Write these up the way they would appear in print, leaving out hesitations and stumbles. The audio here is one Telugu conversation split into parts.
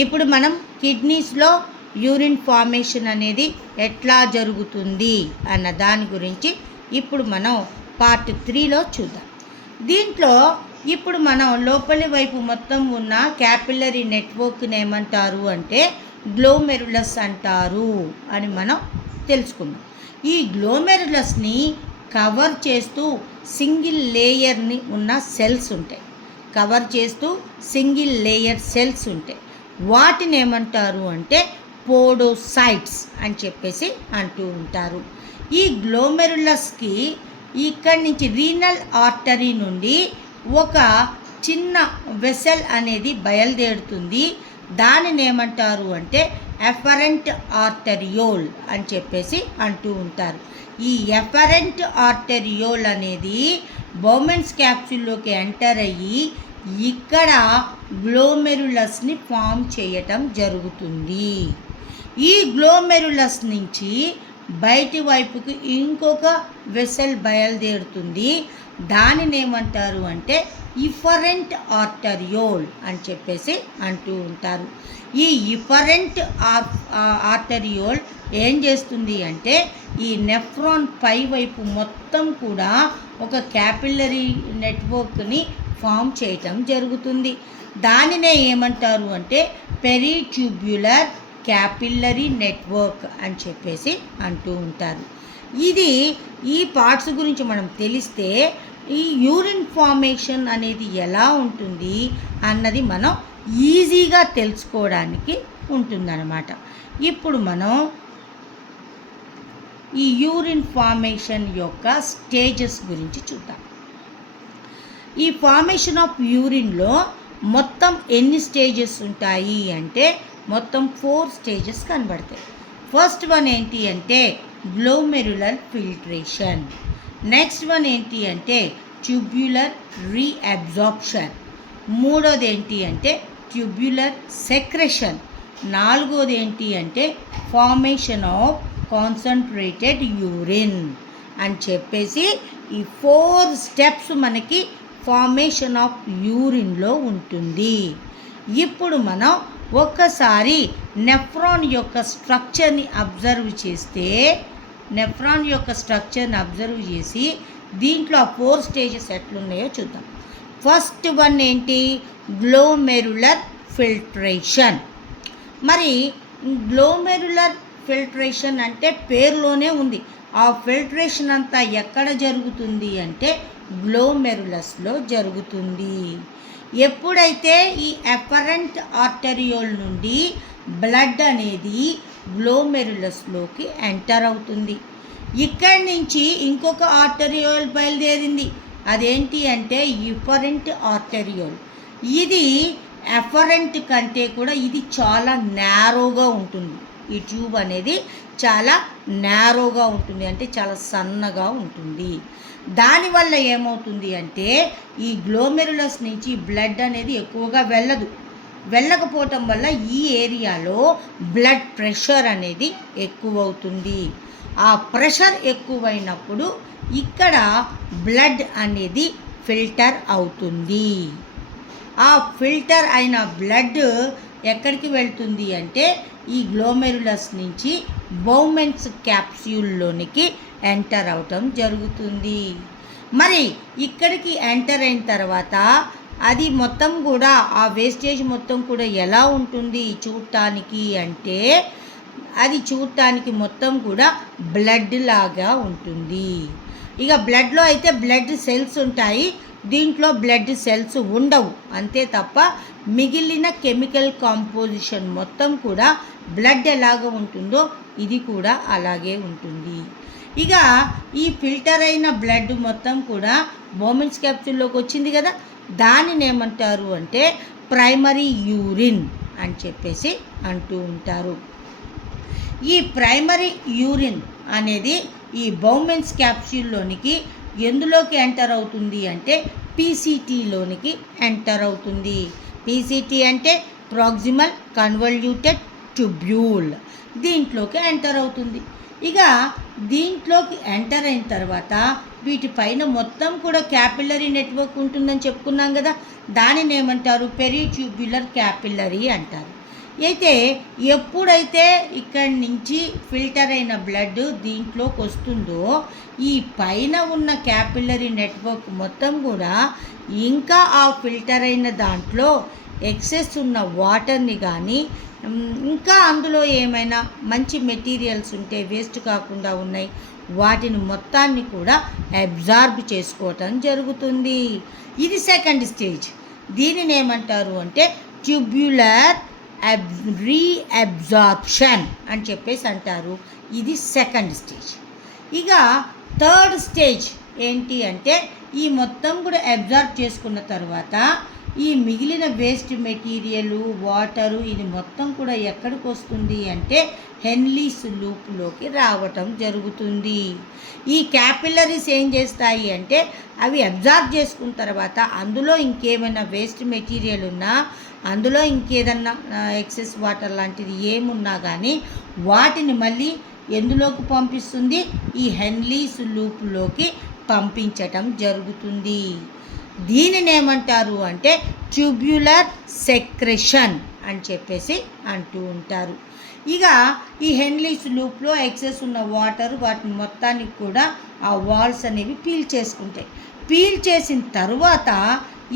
ఇప్పుడు మనం కిడ్నీస్లో యూరిన్ ఫార్మేషన్ అనేది ఎట్లా జరుగుతుంది అన్న దాని గురించి ఇప్పుడు మనం పార్ట్ 3లో చూద్దాం. దీంట్లో ఇప్పుడు మనం లోపలి వైపు మొత్తం ఉన్న క్యాపిల్లరీ నెట్వర్క్ని ఏమంటారు అంటే గ్లోమెరులస్ అంటారు అని మనం తెలుసుకున్నాం. ఈ గ్లోమెరులస్ని కవర్ చేస్తూ సింగిల్ లేయర్ని ఉన్న సెల్స్ ఉంటాయి. వాటిని ఏమంటారు అంటే పోడోసైట్స్ అని చెప్పేసి అంటూ ఉంటారు. ఈ గ్లోమెరులస్కి ఇక్కడి నుంచి రీనల్ ఆర్టరీ నుండి ఒక చిన్న వెసల్ అనేది బయలుదేరుతుంది. దానిని ఏమంటారు అంటే ఎఫరెంట్ ఆర్టరియోల్ అని చెప్పేసి అంటూ ఉంటారు. ఈ ఎఫరెంట్ ఆర్టరియోల్ అనేది బౌమెన్స్ క్యాప్సూల్లోకి ఎంటర్ అయ్యి ఇక్కడ గ్లోమెరులస్ని ఫామ్ చేయటం జరుగుతుంది. ఈ గ్లోమెరులస్ నుంచి బయటి వైపుకి ఇంకొక వెసల్ బయలుదేరుతుంది. దానిని ఏమంటారు అంటే ఇఫరెంట్ ఆర్టరియోల్ అని చెప్పేసి అంటూ ఉంటారు. ఈ ఇఫరెంట్ ఆర్టరియోల్ ఏం చేస్తుంది అంటే ఈ నెఫ్రాన్ పై వైపు మొత్తం కూడా ఒక క్యాపిల్లరీ నెట్వర్క్ని ఫామ్ చేయటం జరుగుతుంది. దానినే ఏమంటారు అంటే పెరిట్యూబ్యులర్ క్యాపిల్లరీ నెట్వర్క్ అని చెప్పేసి అంటూ ఉంటారు. ఇది ఈ పార్ట్స్ గురించి మనం తెలిస్తే ఈ యూరిన్ ఫార్మేషన్ అనేది ఎలా ఉంటుంది అన్నది మనం ఈజీగా తెలుసుకోవడానికి ఉంటుందన్నమాట. ఇప్పుడు మనం ఈ యూరిన్ ఫార్మేషన్ యొక్క స్టేజెస్ గురించి చూద్దాం. ఈ ఫార్మేషన్ ఆఫ్ యూరిన్లో మొత్తం ఎన్ని స్టేజెస్ ఉంటాయి అంటే మొత్తం 4 స్టేజెస్ కనబడతాయి. ఫస్ట్ వన్ ఏంటి అంటే గ్లోమెరులర్ ఫిల్ట్రేషన్. నెక్స్ట్ వన్ ఏంటి అంటే ట్యూబ్యులర్ రీఅబ్జార్ప్షన్. మూడోది ఏంటి అంటే ట్యూబ్యులర్ సెక్రెషన్. నాలుగోది ఏంటి అంటే ఫార్మేషన్ ఆఫ్ కాన్సన్ట్రేటెడ్ యూరిన్ అని చెప్పేసి ఈ 4 స్టెప్స్ మనకి ఫార్మేషన్ ఆఫ్ యూరిన్లో ఉంటుంది. ఇప్పుడు మనం ఒక్కసారి నెఫ్రాన్ యొక్క స్ట్రక్చర్ని అబ్జర్వ్ చేసి దీంట్లో ఆ 4 స్టేజెస్ ఎట్లున్నాయో చూద్దాం. ఫస్ట్ వన్ ఏంటి గ్లోమెరులర్ ఫిల్ట్రేషన్. మరి గ్లోమెరులర్ ఫిల్ట్రేషన్ అంటే పేరులోనే ఉంది. ఆ ఫిల్ట్రేషన్ అంతా ఎక్కడ జరుగుతుంది అంటే గ్లోమెరులస్లో జరుగుతుంది. ఎప్పుడైతే ఈ ఎఫరెంట్ ఆర్టరియోల్ నుండి బ్లడ్ అనేది గ్లోమెరులస్లోకి ఎంటర్ అవుతుంది. ఇక్కడి నుంచి ఇంకొక ఆర్టరియోల్ బయలుదేరింది. అదేంటి అంటే ఇఫరెంట్ ఆర్టరియోల్. ఇది ఎఫరెంట్ కంటే కూడా ఇది చాలా నేరోగా ఉంటుంది. ఈ ట్యూబ్ అనేది చాలా నేరోగా ఉంటుంది, అంటే చాలా సన్నగా ఉంటుంది. దానివల్ల ఏమవుతుంది అంటే ఈ గ్లోమెరులస్ నుంచి బ్లడ్ అనేది ఎక్కువగా వెళ్ళకపోవటం వల్ల ఈ ఏరియాలో బ్లడ్ ప్రెషర్ అనేది ఎక్కువవుతుంది. ఆ ప్రెషర్ ఎక్కువైనప్పుడు ఇక్కడ బ్లడ్ అనేది ఫిల్టర్ అవుతుంది. ఆ ఫిల్టర్ అయిన బ్లడ్ ఎక్కడికి వెళ్తుంది అంటే ఈ గ్లోమెరులస్ నుంచి బౌమెన్స్ క్యాప్సూల్లోనికి ఎంటర్ అవటం జరుగుతుంది. మరి ఇక్కడికి ఎంటర్ అయిన తర్వాత అది మొత్తం కూడా ఆ వేస్టేజ్ మొత్తం కూడా ఎలా ఉంటుంది చూడటానికి అంటే అది చూడటానికి మొత్తం కూడా బ్లడ్ లాగా ఉంటుంది. ఇక బ్లడ్లో అయితే బ్లడ్ సెల్స్ ఉంటాయి, దీంట్లో బ్లడ్ సెల్స్ ఉండవు. అంతే తప్ప మిగిలిన కెమికల్ కాంపోజిషన్ మొత్తం కూడా బ్లడ్ ఎలాగ ఉంటుందో ఇది కూడా అలాగే ఉంటుంది. ఇక ఈ ఫిల్టర్ అయిన బ్లడ్ మొత్తం కూడా బౌమెన్స్ క్యాప్సూల్లోకి వచ్చింది కదా, దానిని ఏమంటారు అంటే ప్రైమరీ యూరిన్ అని చెప్పేసి అంటూ ఉంటారు. ఈ ప్రైమరీ యూరిన్ అనేది ఈ బౌమెన్స్ క్యాప్సూల్లోనికి ఎందులోకి ఎంటర్ అవుతుంది అంటే పీసీటీలోనికి ఎంటర్ అవుతుంది. పీసీటీ అంటే ప్రాక్సిమల్ కన్వల్యూటెడ్ ట్యూబ్యూల్, దీంట్లోకి ఎంటర్ అవుతుంది. ఇక దీంట్లోకి ఎంటర్ అయిన తర్వాత వీటిపైన మొత్తం కూడా క్యాపిల్లరీ నెట్వర్క్ ఉంటుందని చెప్పుకున్నాం కదా, దానిని ఏమంటారు పెరిట్యూబ్యులర్ క్యాపిల్లరీ అంటారు. అయితే ఎప్పుడైతే ఇక్కడి నుంచి ఫిల్టర్ అయిన బ్లడ్ దీంట్లోకి వస్తుందో ఈ పైన ఉన్న క్యాపిల్లరీ నెట్వర్క్ మొత్తం కూడా ఇంకా ఆ ఫిల్టర్ అయిన దాంట్లో ఎక్సెస్ ఉన్న వాటర్ని కానీ ఇంకా అందులో ఏమైనా మంచి మెటీరియల్స్ ఉంటే వేస్ట్ కాకుండా ఉన్నాయి వాటిని మొత్తాన్ని కూడా అబ్జార్బ్ చేసుకోవటం జరుగుతుంది. ఇది సెకండ్ స్టేజ్. దీనిని ఏమంటారు అంటే ట్యూబ్యులర్ రీఅబ్జార్ప్షన్ అని చెప్పేసి అంటారు. ఇది సెకండ్ స్టేజ్. ఇక థర్డ్ స్టేజ్ ఏంటి అంటే ఈ మొత్తం కూడా అబ్జార్బ్ చేసుకున్న తర్వాత ఈ మిగిలిన వేస్ట్ మెటీరియల్ వాటరు ఇది మొత్తం కూడా ఎక్కడికి వస్తుంది అంటే హెన్లీస్ లూప్లోకి రావటం జరుగుతుంది. ఈ క్యాపిల్లరీస్ ఏం చేస్తాయి అంటే అవి అబ్జార్బ్ చేసుకున్న తర్వాత అందులో ఇంకేమైనా వేస్ట్ మెటీరియల్ ఉన్నా అందులో ఇంకేదన్నా ఎక్సెస్ వాటర్ లాంటిది ఏమున్నా కానీ వాటిని మళ్ళీ ఎందులోకి పంపిస్తుంది, ఈ హెన్లీస్ లూప్లోకి పంపించటం జరుగుతుంది. దీనిని ఏమంటారు అంటే ట్యూబ్యులర్ సెక్రెషన్ అని చెప్పేసి అంటూ ఉంటారు. ఇక ఈ హెన్లీస్ లూప్లో ఎక్సెస్ ఉన్న వాటర్ వాటిని మొత్తానికి కూడా ఆ వాల్స్ అనేవి పీల్ చేసుకుంటాయి. పీల్ చేసిన తర్వాత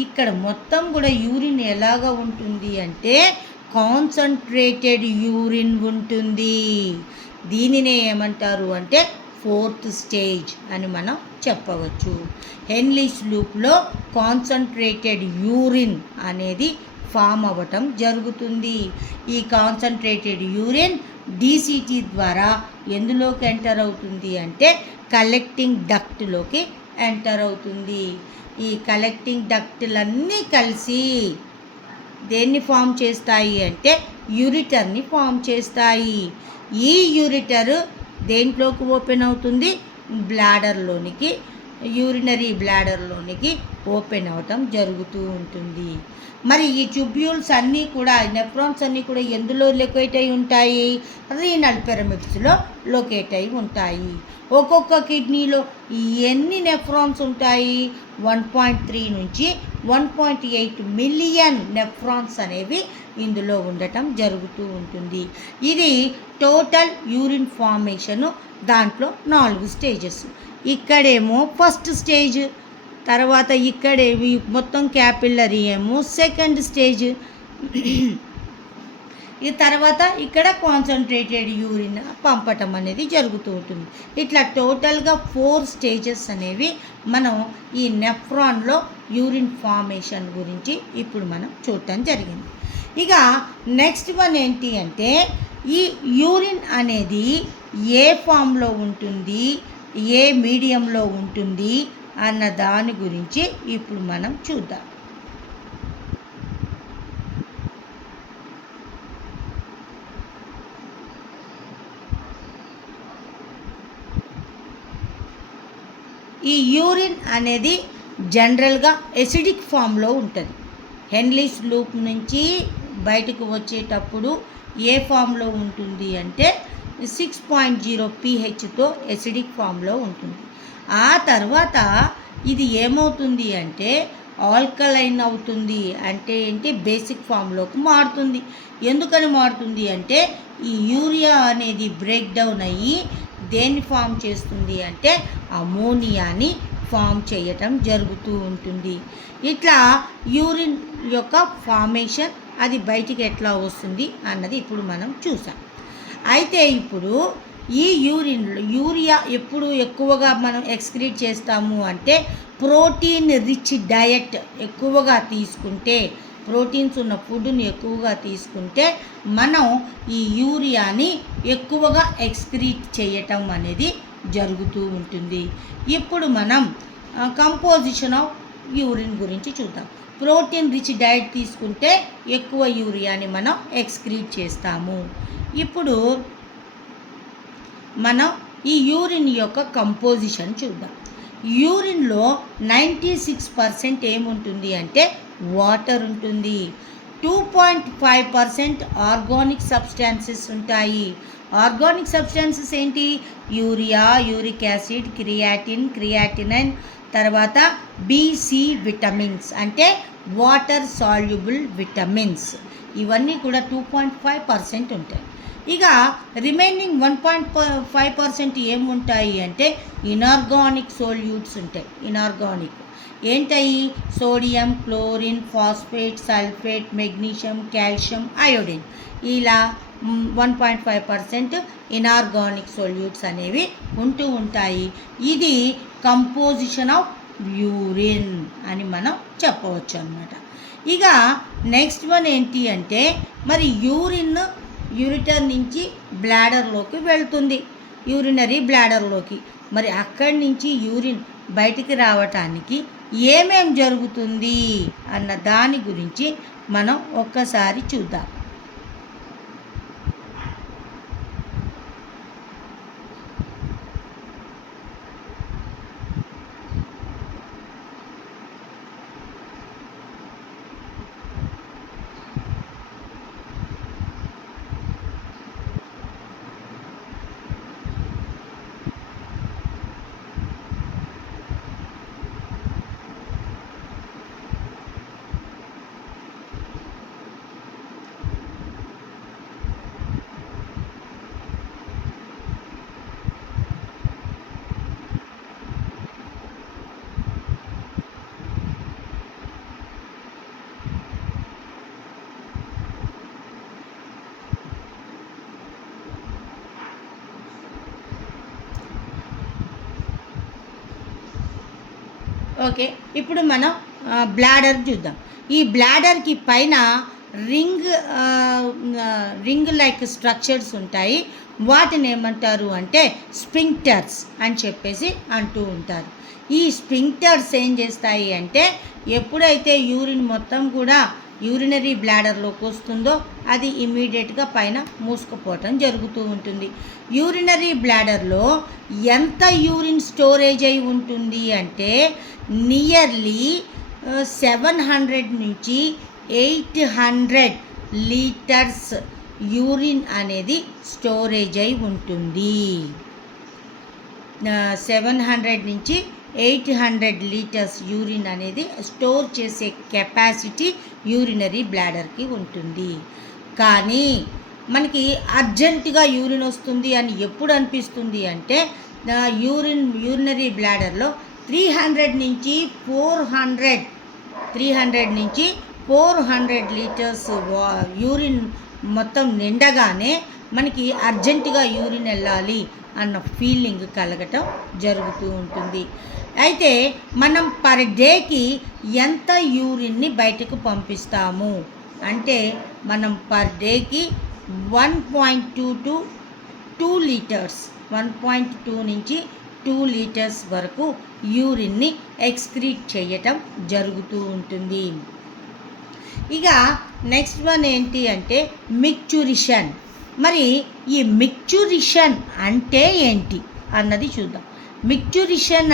ఇక్కడ మొత్తం కూడా యూరిన్ ఎలాగ ఉంటుంది అంటే కాన్సన్ట్రేటెడ్ యూరిన్ ఉంటుంది. దీనినే ఏమంటారు అంటే ఫోర్త్ స్టేజ్ అని మనం చెప్పవచ్చు. హెన్లీస్ లూప్లో కాన్సన్ట్రేటెడ్ యూరిన్ అనేది ఫామ్ అవ్వటం జరుగుతుంది. ఈ కాన్సన్ట్రేటెడ్ యూరిన్ డీసీటీ ద్వారా ఎందులోకి ఎంటర్ అవుతుంది అంటే కలెక్టింగ్ డక్ట్లోకి ఎంటర్ అవుతుంది. ఈ కలెక్టింగ్ డక్ట్లన్నీ కలిసి దేన్ని ఫామ్ చేస్తాయి అంటే యూరిటర్ని ఫామ్ చేస్తాయి. ఈ యూరిటర్ దేంట్లోకి ఓపెన్ అవుతుంది, బ్లాడర్లోనికి, యూరినరీ బ్లాడర్లోనికి ఓపెన్ అవ్వటం జరుగుతూ ఉంటుంది. మరి ఈ ట్యూబ్యూల్స్ అన్నీ కూడా నెఫ్రాన్స్ అన్నీ కూడా ఎందులో లొకేట్ అయి ఉంటాయి, రీనల్ పిరమిడ్స్లో లొకేట్ అయి ఉంటాయి. ఒక్కొక్క కిడ్నీలో ఎన్ని నెఫ్రాన్స్ ఉంటాయి, 1.3 నుంచి 1.8 మిలియన్ నెఫ్రాన్స్ అనేవి ఇందులో ఉండటం జరుగుతూ ఉంటుంది. ఇది టోటల్ యూరిన్ ఫార్మేషను. దాంట్లో 4 స్టేజెస్. ఇక్కడేమో ఫస్ట్ స్టేజ్, తర్వాత ఇక్కడేవి మొత్తం క్యాపిల్లరీ ఏమో సెకండ్ స్టేజ్, ఈ తర్వాత ఇక్కడ కాన్సన్ట్రేటెడ్ యూరిన్ పంపటం అనేది జరుగుతూ ఉంటుంది. ఇట్లా టోటల్గా 4 స్టేజెస్ అనేవి మనం ఈ నెఫ్రాన్లో యూరిన్ ఫార్మేషన్ గురించి ఇప్పుడు మనం చూడటం జరిగింది. ఇక నెక్స్ట్ వన్ ఏంటి అంటే ఈ యూరిన్ అనేది ఏ ఫామ్లో ఉంటుంది, ఏ మీడియంలో ఉంటుంది అన్న దాని గురించి ఇప్పుడు మనం చూద్దాం. ఈ యూరిన్ అనేది జనరల్గా ఎసిడిక్ ఫామ్లో ఉంటుంది. హెన్లీస్ లూప్ నుంచి బయటకు వచ్చేటప్పుడు ఏ ఫామ్లో ఉంటుంది అంటే 6.0 pHతో ఎసిడిక్ ఫామ్లో ఉంటుంది. ఆ తర్వాత ఇది ఏమవుతుంది అంటే ఆల్కలైన్ అవుతుంది. అంటే ఏంటి, బేసిక్ ఫామ్లోకి మారుతుంది. ఎందుకని మారుతుంది అంటే ఈ యూరియా అనేది బ్రేక్ డౌన్ అయ్యి దేన్ని ఫామ్ చేస్తుంది అంటే అమోనియాని ఫామ్ చేయటం జరుగుతూ ఉంటుంది. ఇట్లా యూరిన్ యొక్క ఫార్మేషన్ అది బయటికి ఎట్లా వస్తుంది అన్నది ఇప్పుడు మనం చూసాం. అయితే ఇప్పుడు ఈ యూరియా ఎప్పుడు ఎక్కువగా మనం ఎక్స్క్రీట్ చేస్తాము అంటే ప్రోటీన్ రిచ్ డయట్ ఎక్కువగా తీసుకుంటే, ప్రోటీన్స్ ఉన్న ఫుడ్ని ఎక్కువగా తీసుకుంటే మనం ఈ యూరియాని ఎక్కువగా ఎక్స్క్రీట్ చేయటం అనేది జరుగుతూ ఉంటుంది. ఇప్పుడు మనం కంపోజిషన్ ఆఫ్ యూరిన్ గురించి చూద్దాం. ప్రోటీన్ రిచ్ డైట్ తీసుకుంటే ఎక్కువ యూరియాని మనం ఎక్స్క్రీట్ చేస్తాము. ఇప్పుడు మనం ఈ యూరిన్ యొక్క కంపోజిషన్ చూద్దాం. యూరిన్లో 96% ఏముంటుంది అంటే వాటర్ ఉంటుంది. 2.5% ఆర్గానిక్ సబ్స్టాన్సెస్ ఉంటాయి. ఆర్గానిక్ సబ్స్టాన్సెస్ ఏంటి, యూరియా, యూరిక్ యాసిడ్, క్రియాటినైన్, తర్వాత BC విటమిన్స్ అంటే వాటర్ సాల్యుబుల్ విటమిన్స్. ఇవన్నీ కూడా 2.5% ఉంటాయి. ఇక రిమైనింగ్ 1.5% ఏముంటాయి అంటే ఇనార్గానిక్ సోల్యూట్స్ ఉంటాయి. ఇనార్గానిక్ ఏంటయి? Sodium, chlorine, phosphate, sulphate, magnesium, calcium, iodine. ఇలా 1.5% ఇనార్గానిక్ సొల్యూట్స్ అనేవి ఉంటూ ఉంటాయి. ఇది కంపోజిషన్ ఆఫ్ యూరిన్ అని మనం చెప్పవచ్చు అన్నమాట. ఇక నెక్స్ట్ వన్ ఏంటి అంటే మరి యూరిటర్ నుంచి బ్లాడర్లోకి వెళ్తుంది, యూరినరీ బ్లాడర్లోకి. మరి అక్కడి నుంచి యూరిన్ బయటికి రావటానికి ఏమేం జరుగుతుంది అన్న దాని గురించి మనం ఒక్కసారి చూద్దాం. ఓకే, ఇప్పుడు మనం బ్లాడర్ చూద్దాం. ఈ బ్లాడర్కి పైన రింగ్ లైక్ స్ట్రక్చర్స్ ఉంటాయి. వాటిని ఏమంటారు అంటే స్పింక్టర్స్ అని చెప్పేసి అంటూ ఉంటారు. ఈ స్పింక్టర్స్ ఏం చేస్తాయి అంటే ఎప్పుడైతే యూరిన్ మొత్తం కూడా యూరినరీ బ్లాడర్లోకి వస్తుందో అది ఇమీడియట్గా పైన మూసుకుపోవటం జరుగుతూ ఉంటుంది. యూరినరీ బ్లాడర్లో ఎంత యూరిన్ స్టోరేజ్ అయి ఉంటుంది అంటే నియర్లీ 700 నుంచి 800 లీటర్స్ యూరిన్ అనేది స్టోరేజ్ అయి ఉంటుంది. 700 నుంచి 800 లీటర్స్ యూరిన్ అనేది స్టోర్ చేసే కెపాసిటీ యూరినరీ బ్లాడర్కి ఉంటుంది. కానీ మనకి అర్జెంటుగా యూరిన్ వస్తుంది అని ఎప్పుడు అనిపిస్తుంది అంటే యూరినరీ బ్లాడర్లో 300 నుంచి 400 లీటర్స్ యూరిన్ మొత్తం నిండగానే మనకి అర్జెంటుగా యూరిన్ వెళ్ళాలి అన్న ఫీలింగ్ కలగటం జరుగుతూ ఉంటుంది. అయితే మనం పర్ డేకి ఎంత యూరిన్ని బయటకు పంపిస్తాము అంటే మనం పర్ డేకి 1.2 to 2 లీటర్స్ 1.2 నుంచి 2 లీటర్స్ వరకు యూరిన్ని ఎక్స్క్రీట్ చేయటం జరుగుతూ ఉంటుంది. ఇక నెక్స్ట్ వన్ ఏంటి అంటే మిక్చురిషన్. మరి ఈ మిక్చురిషన్ అంటే ఏంటి అన్నది చూద్దాం. మిక్చురిషన్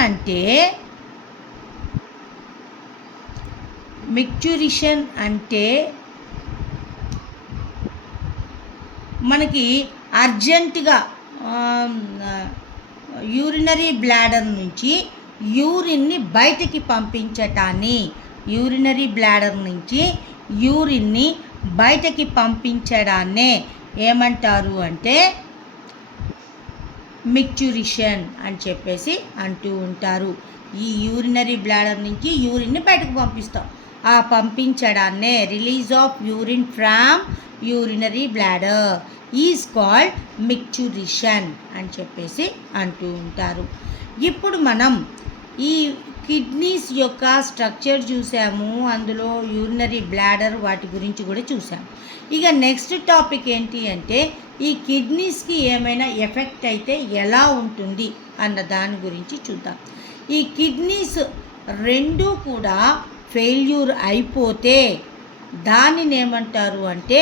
అంటే మనకి అర్జెంటుగా యూరినరీ బ్లాడర్ నుంచి యూరిన్ని బయటికి పంపించటాన్ని పంపించడాన్నే ఏమంటారు అంటే మిక్చురిషన్ అని చెప్పేసి అంటూ ఉంటారు. ఈ యూరినరీ బ్లాడర్ నుంచి యూరిన్ని బయటకు పంపిస్తాం. ఆ పంపించడాన్నే release of urine from urinary bladder is called micturition అని చెప్పేసి అంటూ ఉంటారు. ఇప్పుడు మనం ఈ కిడ్నీస్ యొక్క స్ట్రక్చర్ చూసాము, అందులో యూరినరీ బ్లాడర్ వాటి గురించి కూడా చూసాము. ఇక నెక్స్ట్ టాపిక్ ఏంటి అంటే ఈ కిడ్నీస్కి ఏమైనా ఎఫెక్ట్ అయితే ఎలా ఉంటుంది అన్న దాని గురించి చూద్దాం. ఈ కిడ్నీస్ రెండూ కూడా ఫెయిల్యూర్ అయిపోతే దానిని ఏమంటారు అంటే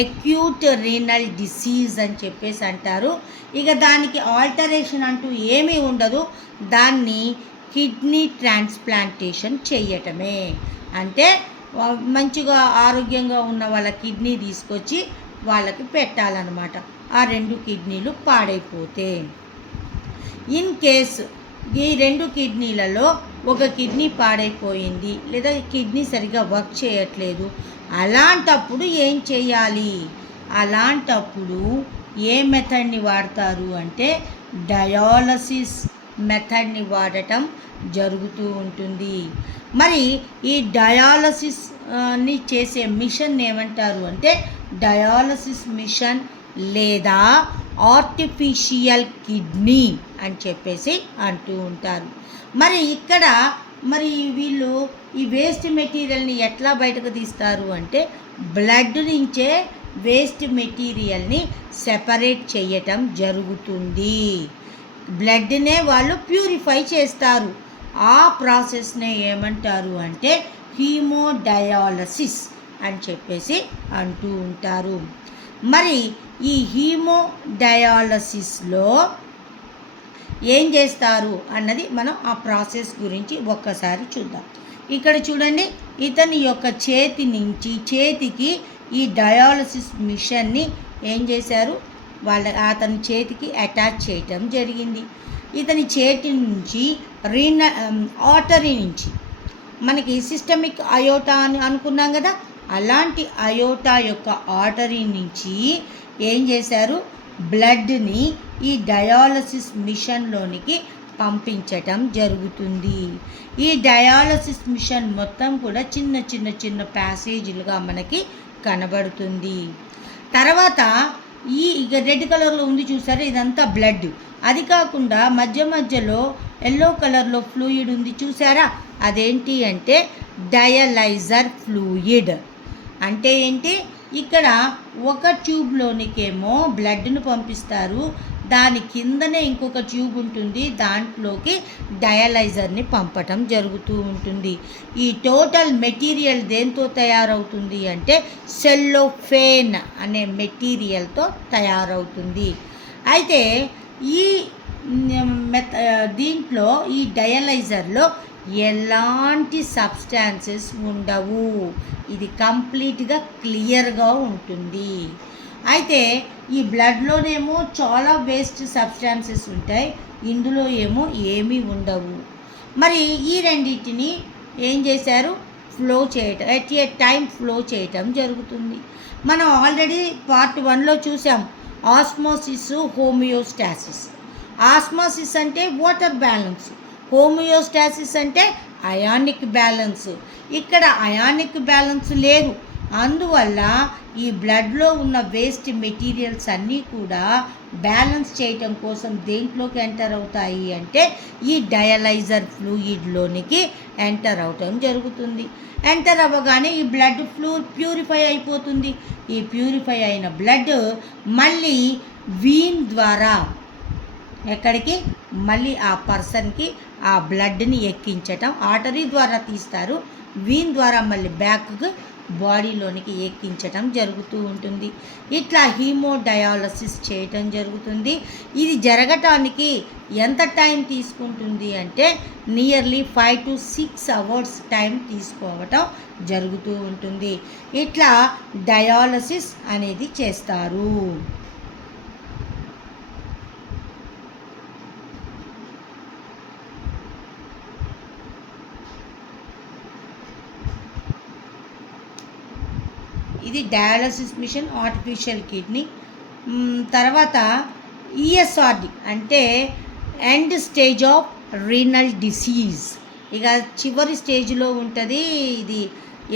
అక్యూట్ రీనల్ డిసీజ్ అని చెప్పేసి అంటారు. ఇక దానికి ఆల్టరేషన్ అంటూ ఏమీ ఉండదు. దాన్ని కిడ్నీ ట్రాన్స్ప్లాంటేషన్ చేయటమే. అంటే మంచిగా ఆరోగ్యంగా ఉన్న వాళ్ళ కిడ్నీ తీసుకొచ్చి వాళ్ళకి పెట్టాలన్నమాట. ఆ 2 కిడ్నీలు పాడైపోతే ఇన్ కేసు ఈ 2 కిడ్నీలలో ఒక కిడ్నీ పాడైపోయింది లేదా కిడ్నీ సరిగా వర్క్ చేయట్లేదు, అలాంటప్పుడు ఏం చేయాలి? అలాంటప్పుడు ఏ మెథడ్ని వాడతారు అంటే డయాలసిస్ మెథడ్ని వాడటం జరుగుతూ ఉంటుంది. మరి ఈ డయాలసిస్ని చేసే మిషన్ ఏమంటారు అంటే డయాలసిస్ మిషన్ లేదా ఆర్టిఫిషియల్ కిడ్నీ అని చెప్పేసి అంటూ ఉంటారు. మరి ఇక్కడ వీళ్ళు ఈ వేస్ట్ మెటీరియల్ని ఎట్లా బయటకు తీస్తారు అంటే బ్లడ్ నుంచే వేస్ట్ మెటీరియల్ని సెపరేట్ చేయటం జరుగుతుంది. బ్లడ్నే వాళ్ళు ప్యూరిఫై చేస్తారు. ఆ ప్రాసెస్నే ఏమంటారు అంటే హీమోడయాలసిస్ అని చెప్పేసి అంటూ ఉంటారు. మరి ఈ హీమోడయాలసిస్లో ఏం చేస్తారు అన్నది మనం ఆ ప్రాసెస్ గురించి ఒక్కసారి చూద్దాం. ఇక్కడ చూడండి, ఇతని యొక్క చేతికి ఈ డయాలసిస్ మిషన్ని ఏం చేశారు, అతని చేతికి అటాచ్ చేయటం జరిగింది. ఇతని చేతి నుంచి ఆర్టరీ నుంచి మనకి సిస్టమిక్ అయోటా అని అనుకున్నాం కదా, అలాంటి అయోటా యొక్క ఆర్టరీ నుంచి ఏం చేశారు, బ్లడ్ని ఈ డయాలసిస్ మిషన్లోనికి పంపించటం జరుగుతుంది. ఈ డయాలసిస్ మిషన్ మొత్తం కూడా చిన్న చిన్న చిన్న ప్యాసేజీలుగా మనకి కనబడుతుంది. తర్వాత ఇక రెడ్ కలర్లో ఉంది చూసారా, ఇదంతా బ్లడ్. అది కాకుండా మధ్యలో ఎల్లో కలర్లో ఫ్లూయిడ్ ఉంది చూసారా, అదేంటి అంటే డయలైజర్ ఫ్లూయిడ్. అంటే ఏంటి, ఇక్కడ ఒక ట్యూబ్లోనికేమో బ్లడ్ను పంపిస్తారు, దాని కిందనే ఇంకొక ట్యూబ్ ఉంటుంది, దాంట్లోకి డయలైజర్ని పంపటం జరుగుతూ ఉంటుంది. ఈ టోటల్ మెటీరియల్ దేంతో తయారవుతుంది అంటే సెల్లోఫేన్ అనే మెటీరియల్తో తయారవుతుంది. అయితే ఈ దీంట్లో ఈ డయలైజర్లో ఎలాంటి సబ్స్టాన్సెస్ ఉండవు. ఇది కంప్లీట్గా క్లియర్గా ఉంటుంది. అయితే ఈ బ్లడ్లోనేమో చాలా వేస్ట్ సబ్స్టాన్సెస్ ఉంటాయి, ఇందులో ఏమో ఏమీ ఉండవు. మరి ఈ రెండింటిని ఏం చేశారు, ఫ్లో చేయటం, ఎట్ ఏ టైం ఫ్లో చేయటం జరుగుతుంది. మనం ఆల్రెడీ పార్ట్ 1లో చూసాం ఆస్మోసిస్, హోమియోస్టాసిస్. ఆస్మోసిస్ అంటే వాటర్ బ్యాలెన్స్, హోమియోస్టాసిస్ అంటే అయానిక్ బ్యాలెన్స్. ఇక్కడ అయానిక్ బ్యాలెన్స్ లేదు, అందువల్ల ఈ బ్లడ్లో ఉన్న వేస్ట్ మెటీరియల్స్ అన్నీ కూడా బ్యాలెన్స్ చేయటం కోసం దేంట్లోకి ఎంటర్ అవుతాయి అంటే ఈ డయలైజర్ ఫ్లూయిడ్లోనికి ఎంటర్ అవటం జరుగుతుంది. ఎంటర్ అవ్వగానే ఈ బ్లడ్ ప్యూరిఫై అయిపోతుంది. ఈ ప్యూరిఫై అయిన బ్లడ్ మళ్ళీ వీన్ ద్వారా ఎక్కడికి, మళ్ళీ ఆ పర్సన్కి ఆ బ్లడ్ని ఎక్కించటం, ఆర్టరీ ద్వారా తీస్తారు, వీన్ ద్వారా మళ్ళీ బ్యాక్కి బాడీలోనికి ఎక్కించటం జరుగుతూ ఉంటుంది. ఇట్లా హీమోడయాలసిస్ చేయటం జరుగుతుంది. ఇది జరగటానికి ఎంత టైం తీసుకుంటుంది అంటే నియర్లీ 5 to 6 hours టైం తీసుకోవటం జరుగుతూ ఉంటుంది. ఇట్లా డయాలసిస్ అనేది చేస్తారు. ఇది డయాలసిస్ మిషన్, ఆర్టిఫిషియల్ కిడ్నీ. తర్వాత ఈఎస్ఆర్డి అంటే end stage of renal disease. ఇక చివరి స్టేజ్లో ఉంటుంది. ఇది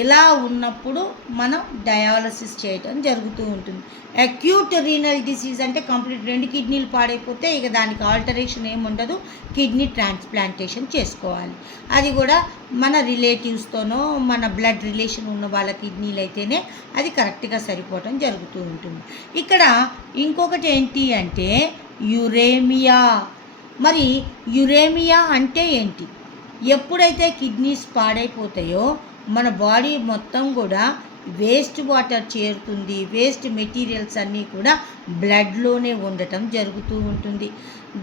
ఇలా ఉన్నప్పుడు మనం డయాలసిస్ చేయటం జరుగుతూ ఉంటుంది. అక్యూట్ రీనల్ డిసీజ్ అంటే కంప్లీట్ 2 కిడ్నీలు పాడైపోతే ఇక దానికి ఆల్టరేషన్ ఏముండదు, కిడ్నీ ట్రాన్స్ప్లాంటేషన్ చేసుకోవాలి. అది కూడా మన రిలేటివ్స్తోనో మన బ్లడ్ రిలేషన్ ఉన్న వాళ్ళ కిడ్నీలు అయితేనే అది కరెక్ట్గా సరిపోవటం జరుగుతూ ఉంటుంది. ఇక్కడ ఇంకొకటి ఏంటి అంటే యురేమియా. మరి యురేమియా అంటే ఏంటి, ఎప్పుడైతే కిడ్నీస్ పాడైపోతాయో మన బాడీ మొత్తం కూడా వేస్ట్ వాటర్ చేరుతుంది, వేస్ట్ మెటీరియల్స్ అన్నీ కూడా బ్లడ్లోనే ఉండటం జరుగుతూ ఉంటుంది.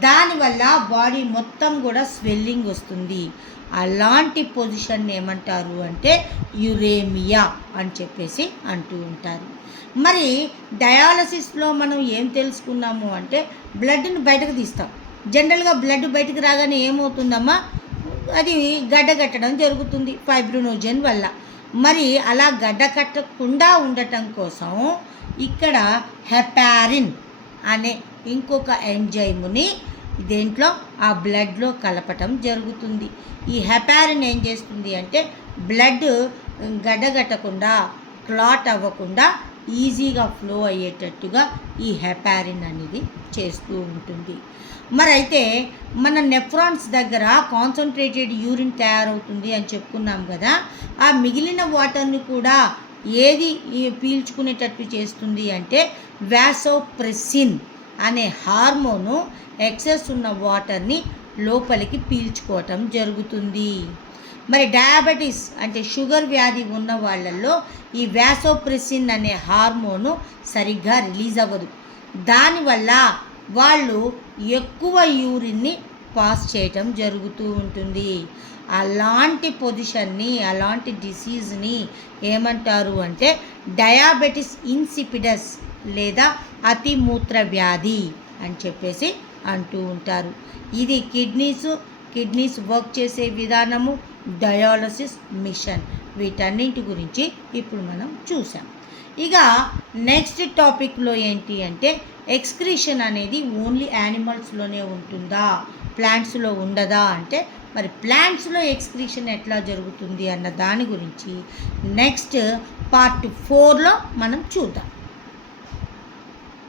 దానివల్ల బాడీ మొత్తం కూడా స్వెల్లింగ్ వస్తుంది. అలాంటి పొజిషన్ ఏమంటారు అంటే యురేమియా అని చెప్పేసి అంటూ ఉంటారు. మరి డయాలసిస్లో మనం ఏం తెలుసుకున్నాము అంటే బ్లడ్ని బయటకు తీస్తాం. జనరల్గా బ్లడ్ బయటకు రాగానే ఏమవుతుందమ్మా, అది గడ్డగట్టడం జరుగుతుంది ఫైబ్రినోజన్ వల్ల. మరి అలా గడ్డ కట్టకుండా ఉండటం కోసం ఇక్కడ హెపారిన్ అనే ఇంకొక ఎంజైమ్ని దేంట్లో ఆ బ్లడ్లో కలపటం జరుగుతుంది. ఈ హెపారిన్ ఏం చేస్తుంది అంటే బ్లడ్ గడ్డగట్టకుండా, క్లాట్ అవ్వకుండా ఈజీగా ఫ్లో అయ్యేటట్టుగా ఈ హెపారిన్ అనేది చేస్తూ ఉంటుంది. మరైతే మన నెఫ్రాన్స్ దగ్గర కాన్సన్ట్రేటెడ్ యూరిన్ తయారవుతుంది అని చెప్పుకున్నాం కదా. ఆ మిగిలిన వాటర్ని కూడా ఏది పీల్చుకునేటట్టు చేస్తుంది అంటే వాసోప్రెసిన్ అనే హార్మోను ఎక్సెస్ ఉన్న వాటర్ని లోపలికి పీల్చుకోవటం జరుగుతుంది. మరి డయాబెటీస్ అంటే షుగర్ వ్యాధి ఉన్న వాళ్ళల్లో ఈ వాసోప్రెసిన్ అనే హార్మోను సరిగ్గా రిలీజ్ అవ్వదు. దానివల్ల వాళ్ళు ఎక్కువ యూరిన్ని పాస్ చేయటం జరుగుతూ ఉంటుంది. అలాంటి పొజిషన్ని, అలాంటి డిసీజ్ని ఏమంటారు అంటే డయాబెటిస్ ఇన్సిపిడస్ లేదా అతిమూత్ర వ్యాధి అని చెప్పేసి అంటూ ఉంటారు. ఇది కిడ్నీస్ వర్క్ చేసే విధానము, డయాలసిస్ మిషన్, వీటన్నింటి గురించి ఇప్పుడు మనం చూసాం. ఇక నెక్స్ట్ టాపిక్లో ఏంటి అంటే ఎక్స్క్రీషన్ అనేది ఓన్లీ యానిమల్స్లోనే ఉంటుందా, ప్లాంట్స్లో ఉండదా అంటే మరి ప్లాంట్స్లో ఎక్స్క్రీషన్ ఎట్లా జరుగుతుంది అన్న దాని గురించి నెక్స్ట్ పార్ట్ 4లో మనం చూద్దాం.